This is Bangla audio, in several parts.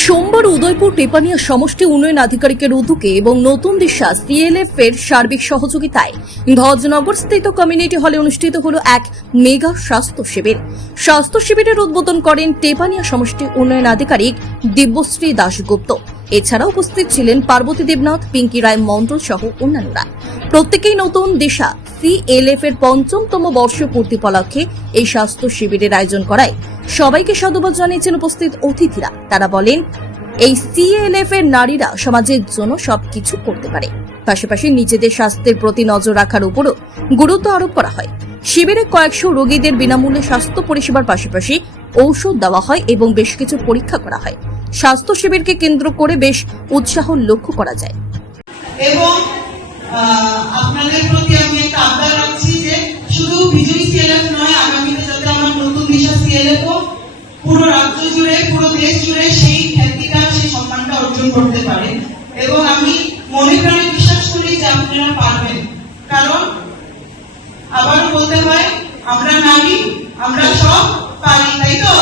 সোমবার উদয়পুর টেপানিয়া সমষ্টি উন্নয়ন আধিকারিকের উদ্যোগে এবং নতুন দিশা সিএলএফ এর সার্বিক সহযোগিতায় ধজনগর স্থিত কমিউনিটি হলে অনুষ্ঠিত হল এক মেগা স্বাস্থ্য শিবির। স্বাস্থ্য শিবিরের উদ্বোধন করেন টেপানিয়া সমষ্টি উন্নয়ন আধিকারিক দিব্যশ্রী দাশগুপ্ত। এছাড়া উপস্থিত ছিলেন পার্বতী দেবনাথ, পিঙ্কি রায় মন্ডল সহ অন্যান্যরা। প্রত্যেকেই নতুন দিশা সিএলএফ এর পঞ্চমতম বর্ষ পূর্তি উপলক্ষে এই স্বাস্থ্য শিবিরের আয়োজন করায় সবাইকে সাধুবাদ জানিয়েছেন উপস্থিত অতিথিরা। তারা বলেন, এই সিএলএফ এর নারীরা সমাজের জন্য সবকিছু করতে পারে। পাশাপাশি নিজেদের স্বাস্থ্যের প্রতি নজর রাখার উপরও গুরুত্ব আরোপ করা হয়। শিবিরে কয়েকশো রোগীদের বিনামূল্যে স্বাস্থ্য পরিষেবার পাশাপাশি ঔষধ দেওয়া হয় এবং বেশ কিছু পরীক্ষা করা হয়। স্বাস্থ্য শিবিরকে কেন্দ্র করে বেশ উৎসাহ লক্ষ্য করা যায়। এবং দিশা সিএলএফ পুরো রাজ্য জুড়ে, পুরো দেশ জুড়ে সেই খ্যাতিটা, সেই সম্মানটা অর্জন করতে পারে। এবং আমি মনে প্রাণে বিশ্বাস করি যে আপনারা পারবেন। কারণ আবারও বলতে হয়, আমরা নারী, আমরা সব পারি, তাই তো?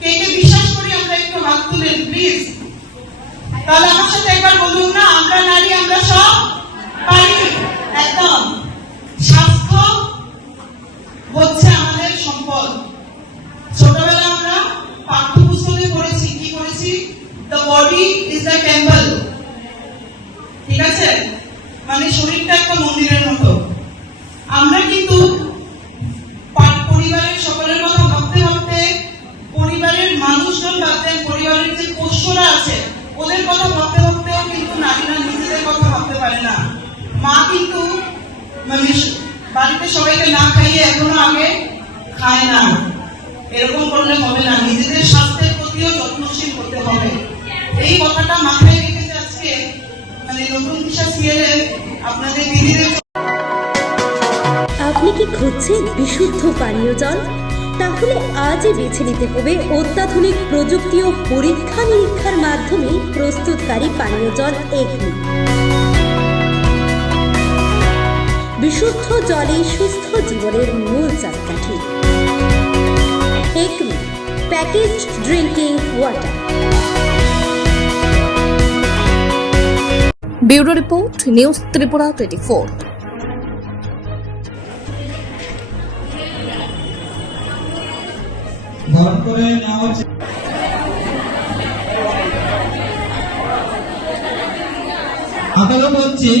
কে বিশ্বাস করি আমরা একটু হাত তুলেন প্লিজ তাহলে আমার সাথে একবার বলুন না, আমরা নারী, আমরা সব পারি, একদম। স্বাস্থ্য হচ্ছে আমাদের সম্পদ। The body is the temple ঠিক আছে? মানে শরীরটা একটা মন্দিরের মতো। আমরা কিন্তু পরিবারের সকলের কথা ভাবতে ভাবতে পরিবারের মানুষজন ভাবতেন পরিবারের যে পোষ্যরা আছে, ওদের কথা ভাবতে ভাবতেও কিন্তু নারীরা নিজেদের কথা ভাবতে পারে না। মা কিন্তু মানে বাড়িতে সবাইকে না খাইয়ে এখনও আগে খায় না। এরকম করলে হবে না। নিজেদের স্বাস্থ্যের আপনি কি খুঁজছেন বিশুদ্ধ পানীয় জল? তাহলে আজই বেছে নিতে হবে অত্যাধুনিক প্রযুক্তি ও পরীক্ষা নিরীক্ষার মাধ্যমে প্রস্তুতকারী পানীয় জল এগনি বিশুদ্ধ জলে সুস্থ জীবনের মূল চাকাঠি। Acme package drinking water bureau report news Tripura twenty four করে নেওয়া আদালত হচ্ছে